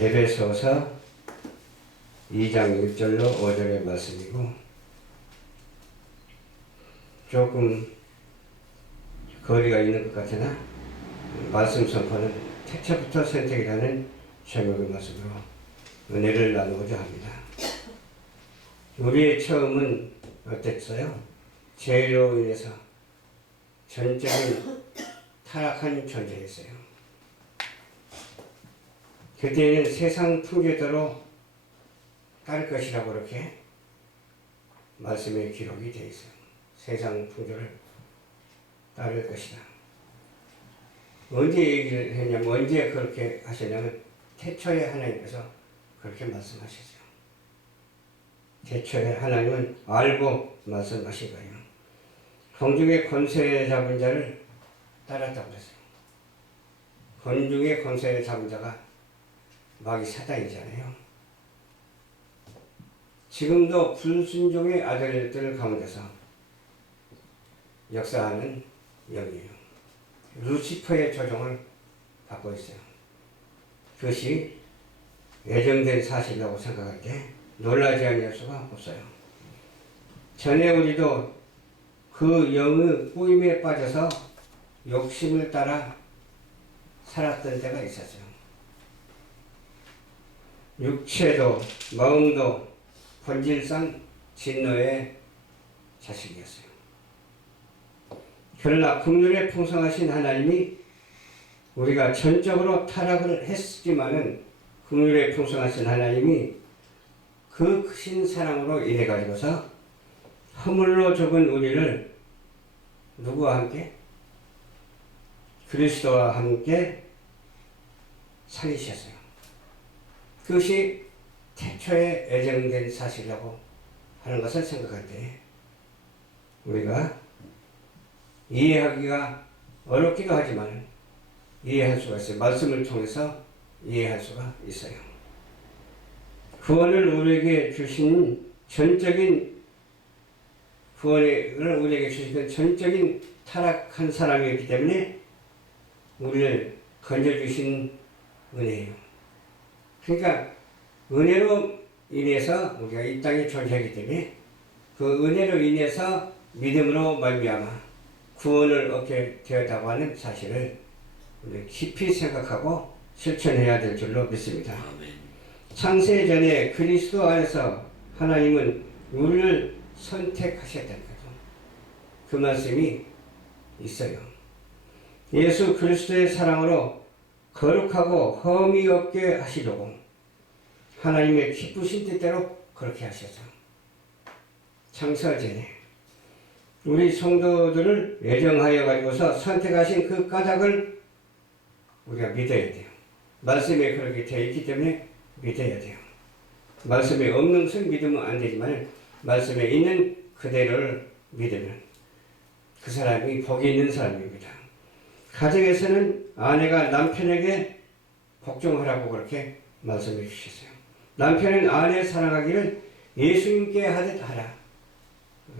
에베소서 2장 6절로 5절의 말씀이고 조금 거리가 있는 것 같으나 말씀 선포는 태초부터 선택이라는 제목의 말씀으로 은혜를 나누고자 합니다. 우리의 처음은 어땠어요? 죄로 인해서 전적인 타락한 존재였어요. 그때는 세상 풍조대로 따를 것이라고 그렇게 말씀에 기록이 되어 있어요. 세상 풍조를 따를 것이다. 언제 얘기를 했냐면 언제 그렇게 하셨냐면 태초에 하나님께서 그렇게 말씀하셨어요. 태초에 하나님은 알고 말씀하신 거예요. 공중의 권세 잡은 자를 따랐다고 그랬어요. 건중의 권세 잡은 자가 마귀 사단이잖아요. 지금도 불순종의 아들들 가운데서 역사하는 영이에요. 루시퍼의 조종을 받고 있어요. 그것이 예정된 사실이라고 생각할 때 놀라지 아니할 수가 없어요. 전에 우리도 그 영의 꼬임에 빠져서 욕심을 따라 살았던 때가 있었어요. 육체도 마음도 본질상 진노의 자식이었어요. 그러나 국률에 풍성하신 하나님이 우리가 전적으로 타락을 했지만은 국률에 풍성하신 하나님이 그 크신 사랑으로 인해 가지고서 허물로 좁은 우리를 누구와 함께 그리스도와 함께 살리셨어요. 그것이 태초에 애정된 사실이라고 하는 것을 생각할 때 우리가 이해하기가 어렵기도 하지만 이해할 수가 있어요. 말씀을 통해서 이해할 수가 있어요. 구원을 우리에게 주신 전적인 구원을 우리에게 주시는 전적인 타락한 사람이었기 때문에 우리를 건져주신 은혜예요. 그러니까 은혜로 인해서 우리가 이 땅에 존재하기 때문에 그 은혜로 인해서 믿음으로 말미암아 구원을 얻게 되었다고 하는 사실을 우리 깊이 생각하고 실천해야 될 줄로 믿습니다. 창세 전에 그리스도 안에서 하나님은 우리를 선택하셨다는 거죠. 그 말씀이 있어요. 예수 그리스도의 사랑으로 거룩하고 험이 없게 하시려고 하나님의 기쁘신 뜻대로 그렇게. 창세 전에 우리 성도들을 예정하여 가지고서 선택하신 그 까닭을 우리가 믿어야 돼요. 말씀에 그렇게 되어 있기 때문에 믿어야 돼요. 말씀에 없는 것을 믿으면 안 되지만 말씀에 있는 그대로를 믿으면 그 사람이 복이 있는 사람입니다. 가정에서는 아내가 남편에게 복종하라고 그렇게 말씀해 주셨어요. 남편은 아내 사랑하기를 예수님께 하듯 하라.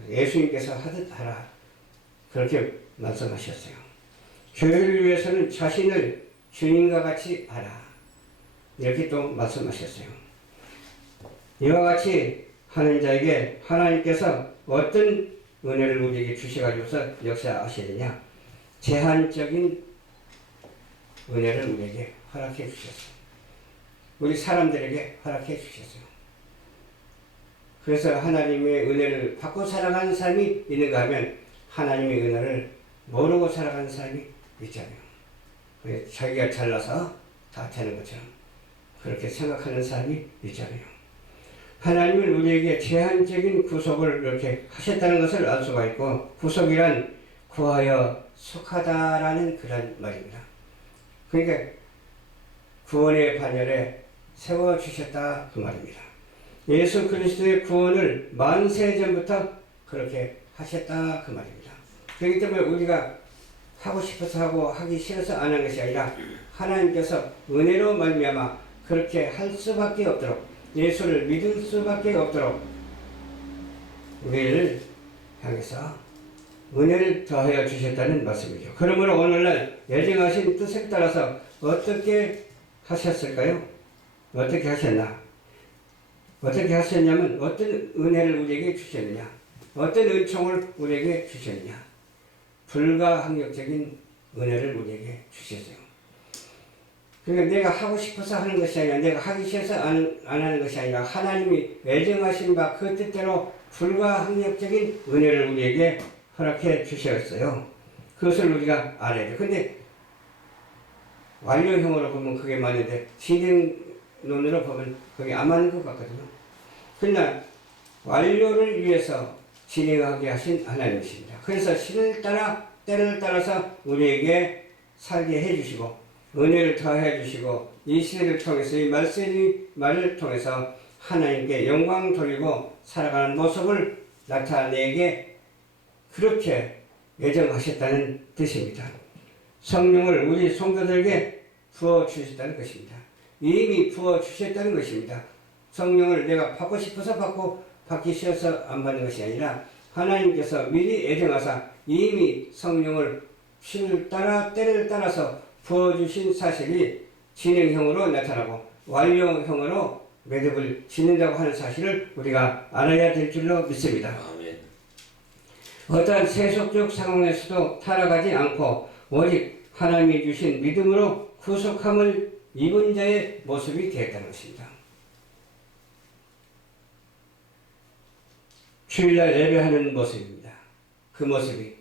예수님께서 하듯 하라. 그렇게 말씀하셨어요. 교회를 위해서는 자신을 주님과 같이 하라. 이렇게 또 말씀하셨어요. 이와 같이 하는 자에게 하나님께서 어떤 은혜를 우리에게 주셔가지고서 역사하시느냐. 제한적인 은혜를 우리에게 허락해 주셨어요. 우리 사람들에게 허락해 주셨어요. 그래서 하나님의 은혜를 받고 살아가는 사람이 있는가 하면 하나님의 은혜를 모르고 살아가는 사람이 있잖아요. 왜 자기가 잘나서 다 되는 것처럼 그렇게 생각하는 사람이 있잖아요. 하나님은 우리에게 제한적인 구속을 이렇게 하셨다는 것을 알 수가 있고 구속이란 구하여 속하다라는 그런 말입니다. 그러니까 구원의 반열에 세워주셨다 그 말입니다. 예수 그리스도의 구원을 만세 전부터 그렇게 하셨다 그 말입니다. 그렇기 때문에 우리가 하고 싶어서 하고 하기 싫어서 안 한 것이 아니라 하나님께서 은혜로 말미암아 그렇게 할 수밖에 없도록 예수를 믿을 수밖에 없도록 우리를 향해서 은혜를 더하여 주셨다는 말씀이죠. 그러므로 오늘날 예정하신 뜻에 따라서 어떻게 하셨을까요? 어떻게 하셨나? 어떻게 하셨냐면 어떤 은혜를 우리에게 주셨느냐? 어떤 은총을 우리에게 주셨느냐? 불가항력적인 은혜를 우리에게 주셨어요. 그러니까 내가 하고 싶어서 하는 것이 아니라 내가 하기 싫어서 안, 안 하는 것이 아니라 하나님이 애정하신 바 그 뜻대로 불가항력적인 은혜를 우리에게 허락해 주셨어요. 그것을 우리가 알아야 돼요. 근데 완료형으로 보면 그게 맞는데 진행 론으로 보면 그게 안 맞는 것 같거든요. 그러나 완료를 위해서 진행하게 하신 하나님이십니다. 그래서 신을 따라 때를 따라서 우리에게 살게 해주시고 은혜를 더해 주시고 이 시대를 통해서 이 말씀의 말을 통해서 하나님께 영광 돌리고 살아가는 모습을 나타내게 그렇게 예정하셨다는 뜻입니다. 성령을 우리 성도들에게 부어 주셨다는 것입니다. 이미 부어 주셨다는 것입니다. 성령을 내가 받고 싶어서 받고 받기 싫어서 안 받는 것이 아니라 하나님께서 미리 예정하사 이미 성령을 신을 따라 때를 따라서 부어주신 사실이 진행형으로 나타나고 완료형으로 매듭을 짓는다고 하는 사실을 우리가 알아야 될 줄로 믿습니다. 아멘. 어떠한 세속적 상황에서도 타락하지 않고 오직 하나님이 주신 믿음으로 구속함을 입은 자의 모습이 되었다는 것입니다. 주일날 예배하는 모습입니다. 그 모습이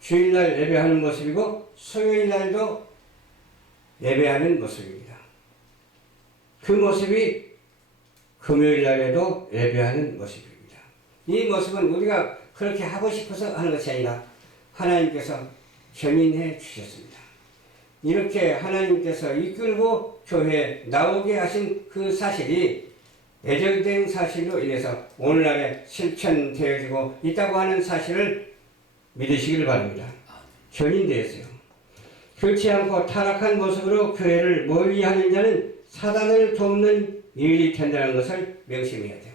주일날 예배하는 모습이고 수요일날도 예배하는 모습입니다. 그 모습이 금요일날에도 예배하는 모습입니다. 이 모습은 우리가 그렇게 하고 싶어서 하는 것이 아니라 하나님께서 견인해 주셨습니다. 이렇게 하나님께서 이끌고 교회에 나오게 하신 그 사실이 예정된 사실로 인해서 오늘날에 실천되어지고 있다고 하는 사실을 믿으시길 바랍니다. 견인되었어요. 그렇지 않고 타락한 모습으로 교회를 멀리 하는 자는 사단을 돕는 일이 된다는 것을 명심해야 돼요.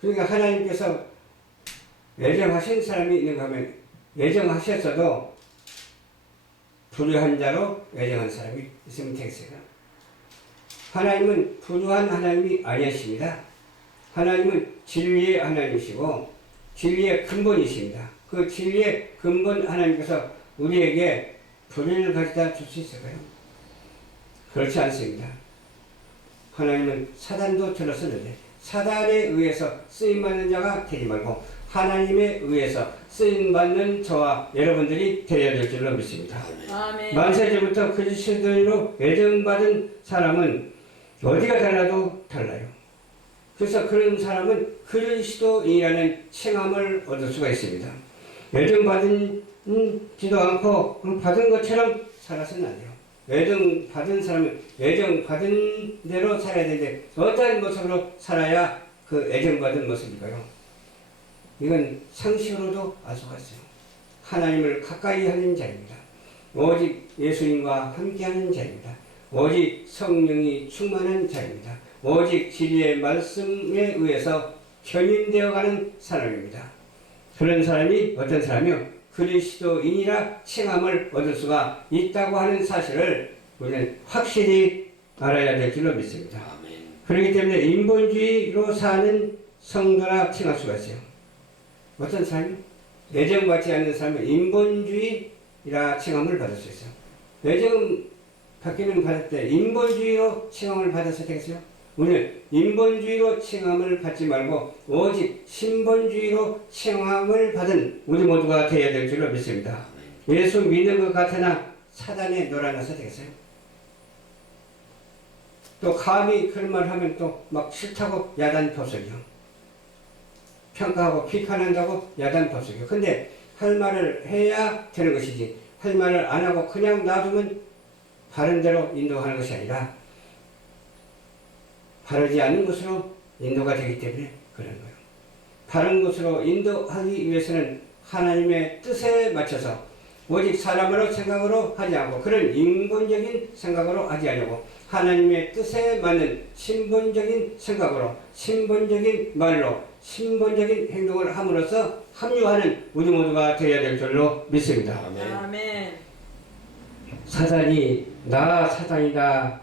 그러니까 하나님께서 예정하신 사람이 있는가 하면 예정하셨어도 불의한 자로 예정한 사람이 있으면 되겠어요. 하나님은 불의한 하나님이 아니십니다. 하나님은 진리의 하나님이시고 진리의 근본이십니다. 그 진리의 근본 하나님께서 우리에게 불의를 가져다 줄 수 있을까요? 그렇지 않습니다. 하나님은 사단도 들었었는데 사단에 의해서 쓰임받는 자가 되지 말고 하나님에 의해서 쓰임받는 저와 여러분들이 되어야 될 줄로 믿습니다. 아멘. 만세제부터 그리스도인으로 예정받은 사람은 어디가 달라도 달라요. 그래서 그런 사람은 그리스도인이라는 칭함을 얻을 수가 있습니다. 예정받은 지도 않고 받은 것처럼 살아서는 안 돼요. 예정 받은 사람은 예정 받은 대로 살아야 되는데 어떠한 모습으로 살아야 그 예정 받은 모습일까요? 이건 상식으로도 알 수가 있어요. 하나님을 가까이 하는 자입니다. 오직 예수님과 함께하는 자입니다. 오직 성령이 충만한 자입니다. 오직 진리의 말씀에 의해서 견인되어가는 사람입니다. 그런 사람이 어떤 사람이요? 그리스도인이라 칭함을 얻을 수가 있다고 하는 사실을 우리는 확실히 알아야 될 줄로 믿습니다. 그렇기 때문에 인본주의로 사는 성도라 칭할 수가 있어요. 어떤 사람이? 예정받지 않는 사람은 인본주의라 칭함을 받을 수 있어요. 예정 받기는 받을 때 인본주의로 칭함을 받아서 되겠어요? 우리는 인본주의로 칭함을 받지 말고 오직 신본주의로 칭함을 받은 우리 모두가 되어야 될 줄로 믿습니다. 예수 믿는 것 같으나 사단에 놀아나서 되겠어요? 또 감히 그런 말 하면 또 막 싫다고 야단 법석이요. 평가하고 비판한다고 야단 법석이요. 근데 할 말을 해야 되는 것이지 할 말을 안 하고 그냥 놔두면 바른 대로 인도하는 것이 아니라 바르지 않는 것으로 인도가 되기 때문에 그런 거예요. 바른 것으로 인도하기 위해서는 하나님의 뜻에 맞춰서 오직 사람으로 생각으로 하지 않고 그런 인본적인 생각으로 하지 않고 하나님의 뜻에 맞는 신본적인 생각으로 신본적인 말로 신본적인 행동을 함으로써 합류하는 우리 모두가 되어야 될 줄로 믿습니다. 아멘. 아멘. 사단이 나 사단이다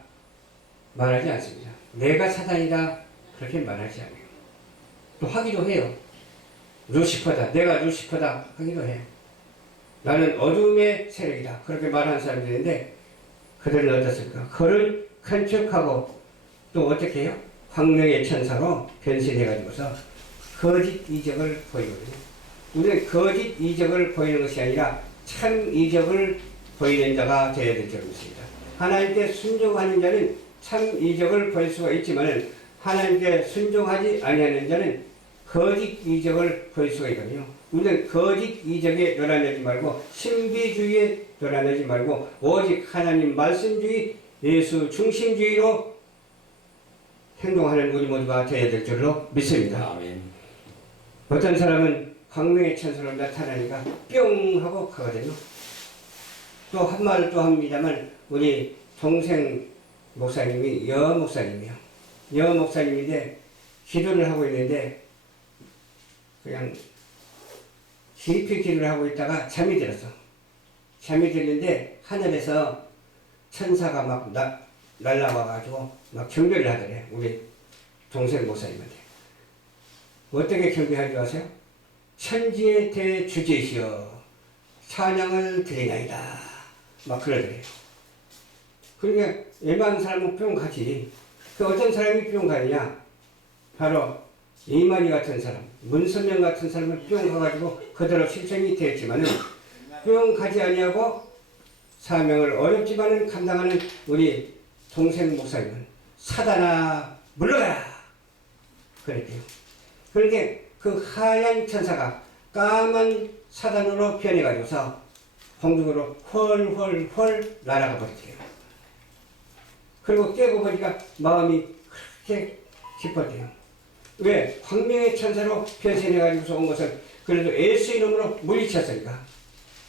말하지 않습니다. 내가 사단이다 그렇게 말하지 않아요. 또 하기도 해요. 루시퍼다. 내가 루시퍼다 하기도 해요. 나는 어둠의 세력이다. 그렇게 말하는 사람들이 있는데 그들은 어떻습니까? 그를 컨축하고 또 어떻게 해요? 광명의 천사로 변신해가지고서 거짓 이적을 보이거든요. 우리는 거짓 이적을 보이는 것이 아니라 참 이적을 보이는 자가 되어야 될줄 믿습니다. 하나님께 순종하는 자는 참 이적을 볼 수가 있지만 하나님께 순종하지 아니하는 자는 거짓 이적을 볼 수가 있거든요. 우리는 거짓 이적에 놀아내지 말고 신비주의에 놀아내지 말고 오직 하나님 말씀주의 예수 중심주의로 행동하는 우리 모두가 되어야 될 줄로 믿습니다. 아멘. 어떤 사람은 광명의 천사로 나타나니까 뿅 하고 가거든요. 또 한 말을 또 합니다만 우리 동생 목사님이 여 목사님이요. 여 목사님인데 기도를 하고 있는데 그냥 깊이 기도를 하고 있다가 잠이 들었어. 잠이 들는데 하늘에서 천사가 막 나, 날라와가지고 막 경배를 하더래. 우리 동생 목사님한테. 어떻게 줄 아세요? 천지의 대주제시여 찬양을 드리나이다. 막 그러더래요. 그러니까 일반 사람은 뿅 가지. 그 어떤 사람이 뿅 가느냐? 바로 이만희 같은 사람, 문선명 같은 사람은 뿅 가가지고 그대로 실천이 되었지만은 뿅 가지 아니하고 사명을 어렵지만은 감당하는 우리 동생 목사님은 사단아 물러가라 그랬대요. 그러니까 그 하얀 천사가 까만 사단으로 변해가지고서 공중으로 헐헐헐 날아가 버렸대요. 그리고 깨고 보니까 마음이 그렇게 기뻤대요. 왜? 광명의 천사로 변신해가지고서 온 것을 그래도 예수 이름으로 물리쳤으니까.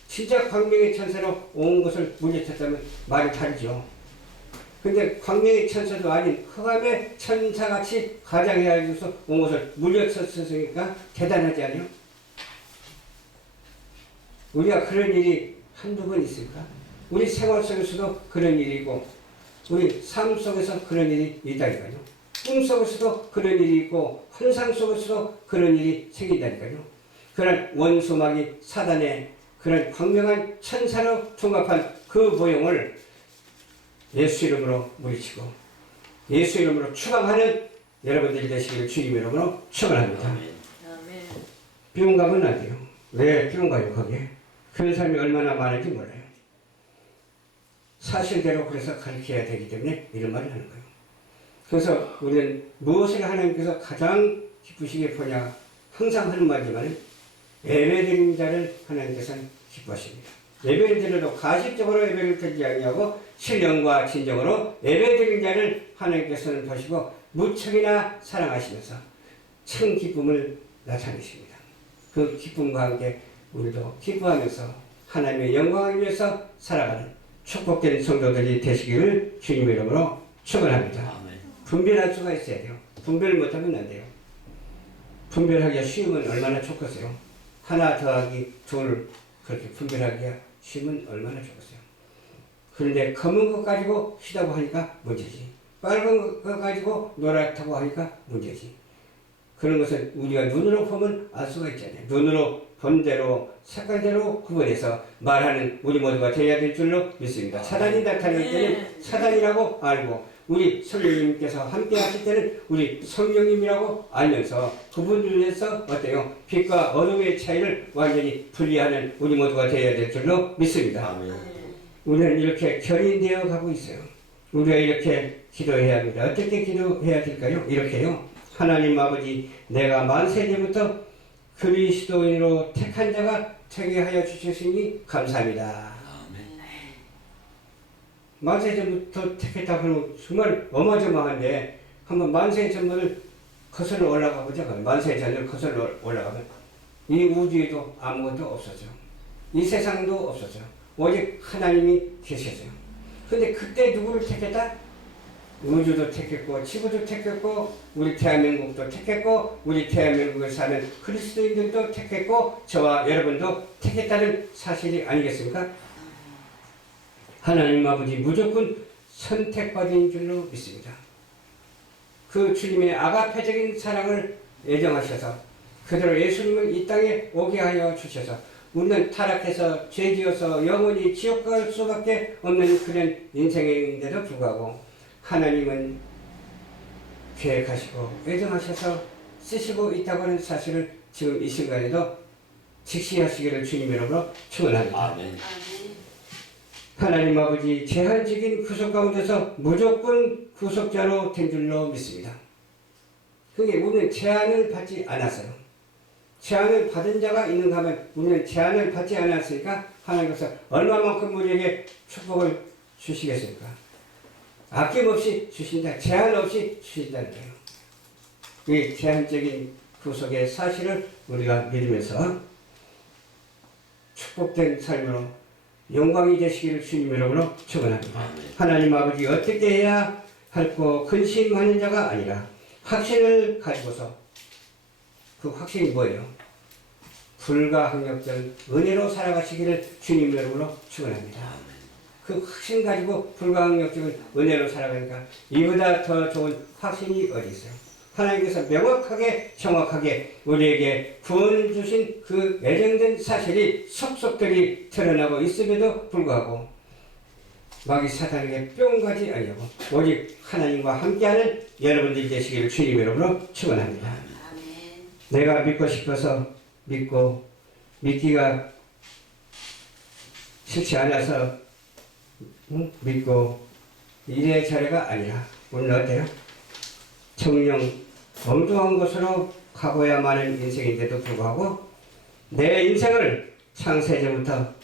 진짜 광명의 천사로 온 것을 물리쳤다면 말이 다르죠. 근데 광명의 천사도 아닌 흑암의 천사같이 가장해가지고서 온 것을 물리쳤으니까 대단하지 않아요? 우리가 그런 일이 한두 번 있을까? 우리 생활 속에서도 그런 일이 있고, 우리 삶 속에서 그런 일이 있다니까요. 꿈 속에서도 그런 일이 있고, 환상 속에서도 그런 일이 생긴다니까요. 그런 원수막이 사단의 그런 광명한 천사로 통합한 그 모형을 예수 이름으로 물리치고, 예수 이름으로 추방하는 여러분들이 되시기를 주님 이름으로 축원합니다. 아멘. 아멘. 비용 가면 안 돼요. 왜 비용 가요, 거기에? 그런 사람이 얼마나 많은지 몰라요. 사실대로 그래서 가르쳐야 되기 때문에 이런 말을 하는 거예요. 그래서 우리는 무엇을 하나님께서 가장 기쁘시게 보냐, 항상 하는 말이지만 예배드리는 자를 하나님께서는 기뻐하십니다. 예배드려도 가식적으로 예배를 드리지 아니하고 신령과 진정으로 예배드리는 자를 하나님께서는 보시고 무척이나 사랑하시면서 참 기쁨을 나타내십니다. 그 기쁨과 함께 우리도 기뻐하면서 하나님의 영광을 위해서 살아가는 축복된 성도들이 되시기를 주님 이름으로 축원합니다. 분별할 수가 있어야 돼요. 분별 못하면 안 돼요. 분별하기가 쉬우면 얼마나 좋겠어요. 하나 더하기 둘 그렇게 분별하기가 쉬우면 얼마나 좋겠어요. 그런데 검은 것 가지고 시다고 하니까 문제지. 빨간 것 가지고 노랗다고 하니까 문제지. 그런 것은 우리가 눈으로 보면 알 수가 있잖아요. 눈으로 본 대로 색깔대로 구분해서 말하는 우리 모두가 되어야 될 줄로 믿습니다. 사단이 나타날 때는 사단이라고 알고 우리 성령님께서 함께 하실 때는 우리 성령님이라고 알면서 구분을 해서 어때요? 빛과 어둠의 차이를 완전히 분리하는 우리 모두가 되어야 될 줄로 믿습니다. 아멘. 우리는 이렇게 결인되어 가고 있어요. 우리가 이렇게 기도해야 합니다. 어떻게 기도해야 될까요? 이렇게요. 하나님 아버지, 내가 만세전부터 그리스도인으로 택한 자가 되게 하여 주셨으니 감사합니다. 아멘. 만세 전부터 택했다 그러면 정말 어마어마한데 한번 만세전을 거슬러 올라가 보자. 만세 전을 거슬러 올라가면 이 우주에도 아무것도 없었죠. 이 세상도 없었죠. 오직 하나님이 계셨어요. 근데 그때 누구를 택했다? 우주도 택했고 지구도 택했고 우리 대한민국도 택했고 우리 대한민국에 사는 그리스도인들도 택했고 저와 여러분도 택했다는 사실이 아니겠습니까? 하나님 아버지 무조건 선택받은 줄로 믿습니다. 그 주님의 아가페적인 사랑을 애정하셔서 그대로 예수님을 이 땅에 오게 하여 주셔서 우리는 타락해서 죄지어서 영원히 지옥 갈 수밖에 없는 그런 인생인데도 불구하고 하나님은 계획하시고 애정하셔서 쓰시고 있다고 하는 사실을 지금 이 순간에도 직시하시기를 주님 이름으로 축원합니다. 아멘. 하나님 아버지 제한적인 구속 가운데서 무조건 구속자로 된 줄로 믿습니다. 그게 우리는 제한을 받지 않았어요. 제한을 받은 자가 있는가 하면 우리는 제한을 받지 않았으니까 하나님께서 얼마만큼 우리에게 축복을 주시겠습니까? 아낌없이 주신다. 제한 없이 주신다는 거예요. 이 제한적인 구속의 사실을 우리가 믿으면서 축복된 삶으로 영광이 되시기를 주님 이름으로 축원합니다. 하나님 아버지 어떻게 해야 할고 근심하는 자가 아니라 확신을 가지고서 그 확신이 뭐예요? 불가항력된 은혜로 살아가시기를 주님 이름으로 축원합니다. 그 확신 가지고 불가항력 적인 은혜로 살아가니까 이보다 더 좋은 확신이 어디 있어요? 하나님께서 명확하게 정확하게 우리에게 구원을 주신 그 예정된 사실이 속속들이 드러나고 있음에도 불구하고 마귀 사탄에게 뿅 가지 아니하고 오직 하나님과 함께하는 여러분들이 되시기를 주님 이름으로 축원합니다. 내가 믿고 싶어서 믿고 믿기가 싫지 않아서 응? 믿고 이래 저래가 아니라 오늘 어때요? 정령 엉뚱한 곳으로 가고야만 하는 인생인데도 불구하고 내 인생을 창세전부터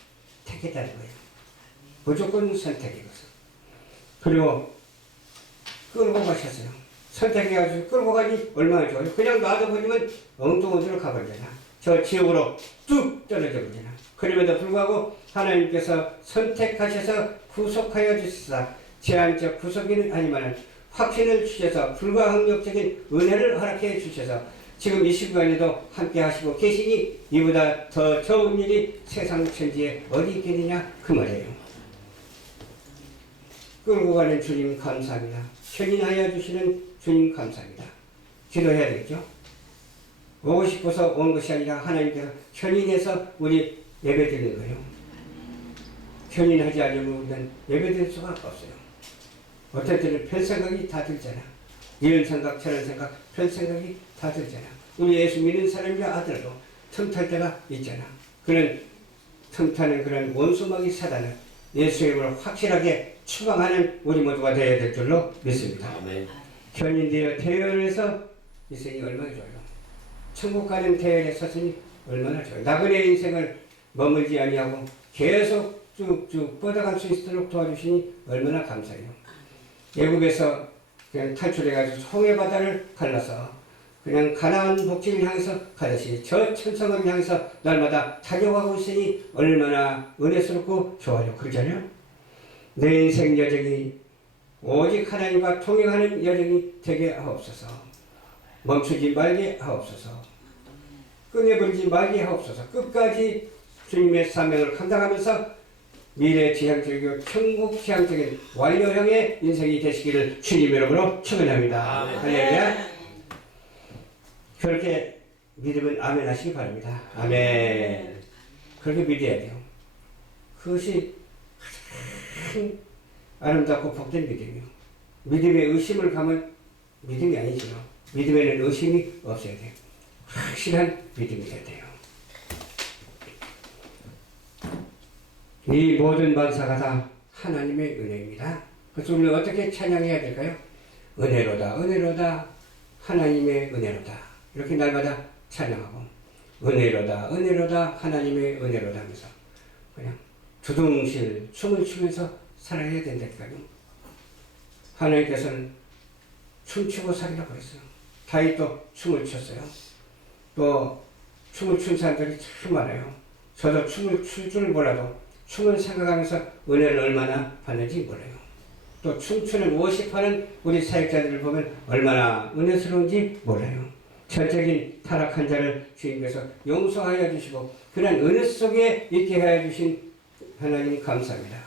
택했다는 거예요. 무조건 선택이거든. 그리고 끌고 가셨어요. 선택해가지고 끌고 가니 얼마나 좋아요. 그냥 놔둬버리면 엉뚱한 데로 가버리잖아. 저 지옥으로 뚝 떨어져 버리잖아. 그럼에도 불구하고 하나님께서 선택하셔서 구속하여 주시사 제한적 구속이는 아니지만 확신을 주셔서 불가항력적인 은혜를 허락해 주셔서 지금 이 시간에도 함께 하시고 계시니 이보다 더 좋은 일이 세상 천지에 어디 있겠느냐 그 말이에요. 끌고 가는 주님 감사합니다. 견인하여 주시는 주님 감사합니다. 기도해야 되겠죠? 오고 싶어서 온 것이 아니라 하나님께서 견인해서 우리 예배 드리는 거예요. 견인하지 않으면 우리는 예배 드릴 수가 없어요. 때는 별 생각이 다 들잖아. 이런 생각, 저런 생각, 별 생각이 다 들잖아. 우리 예수 믿는 사람이라 하더라도 틈탈 때가 있잖아. 그런 틈타는 그런 원수막이 사단을 예수의 이름으로 확실하게 추방하는 우리 모두가 되어야 될 줄로 믿습니다. 아멘. 견인되어 대열에서 있으니 얼마나 좋아요. 천국 가는 대열에 섰으니 얼마나 좋아요. 나그네 인생을 머물지 아니하고 계속 쭉쭉 뻗어갈 수 있도록 도와주시니 얼마나 감사해요. 예국에서 그냥 탈출해가지고 홍해 바다를 갈라서 그냥 가나안 복지를 향해서 가듯이 저 천성을 향해서 날마다 달려가고 있으니 얼마나 은혜스럽고 좋아요. 그러잖아요. 내 인생 여정이 오직 하나님과 통행하는 여정이 되게 하옵소서. 멈추지 말게 하옵소서. 끊어버리지 말게 하옵소서. 끝까지 주님의 사명을 감당하면서 미래 지향적이고 천국 지향적인 완료형의 인생이 되시기를 주님 이름으로 축원합니다. 할렐루야. 그렇게 믿으면 아멘 하시기 바랍니다. 아멘. 그렇게 믿어야 돼요. 그것이 가장 아름답고 복된 믿음이요. 믿음에 의심을 가면 믿음이 아니죠. 믿음에는 의심이 없어야 돼요. 확실한 믿음이 돼야 돼요. 이 모든 만사가 다 하나님의 은혜입니다. 그래서 우리는 어떻게 찬양해야 될까요? 은혜로다, 은혜로다, 하나님의 은혜로다. 이렇게 날마다 찬양하고, 은혜로다, 은혜로다, 하나님의 은혜로다 하면서 그냥 두둥실 춤을 추면서 살아야 된다니까요. 하나님께서는 춤추고 살이라고 했어요. 다윗도 춤을 췄어요. 또 춤을 춘 사람들이 참 많아요. 저도 춤을 출 줄 몰라도 춤을 생각하면서 은혜를 얼마나 받는지 몰라요. 또 춤추는 워십하는 우리 사역자들을 보면 얼마나 은혜스러운지 몰라요. 전적인 타락한 자를 주님께서 용서하여 주시고 그런 은혜 속에 있게 하여 주신 하나님 감사합니다.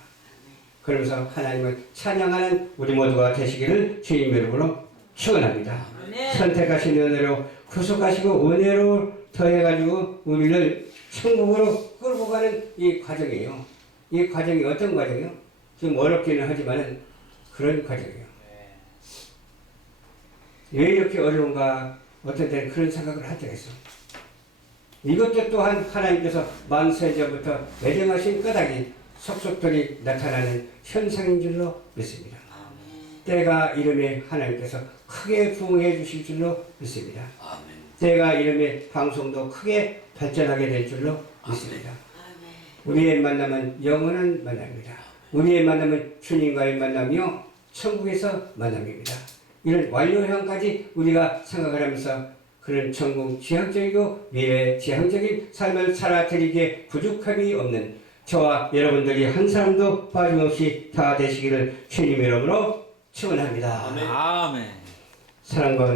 그러면서 하나님을 찬양하는 우리 모두가 되시기를 주님 이름으로 축원합니다. 선택하신 은혜로 구속하시고 은혜로 더해가지고 우리를 천국으로 끌고 가는 이 과정이에요. 이 과정이 어떤 과정이요? 좀 어렵기는 하지만은 그런 과정이에요. 왜 이렇게 어려운가? 어떤 때는 그런 생각을 있어. 이것도 또한 하나님께서 만세전부터 매정하신 까닭이 속속들이 나타나는 현상인 줄로 믿습니다. 때가 이름에 하나님께서 크게 부응해 주실 줄로 믿습니다. 때가 이름에 방송도 크게 발전하게 될 줄로 믿습니다. 우리의 만남은 영원한 만남입니다. 우리의 만남은 주님과의 만남이요 천국에서 만남입니다. 이런 완료형까지 우리가 생각을 하면서 그런 천국 지향적이고 미래 지향적인 삶을 살아드리기에 부족함이 없는 저와 여러분들이 한 사람도 빠짐없이 다 되시기를 주님 이름으로 축원합니다. 아멘. 사랑과 은혜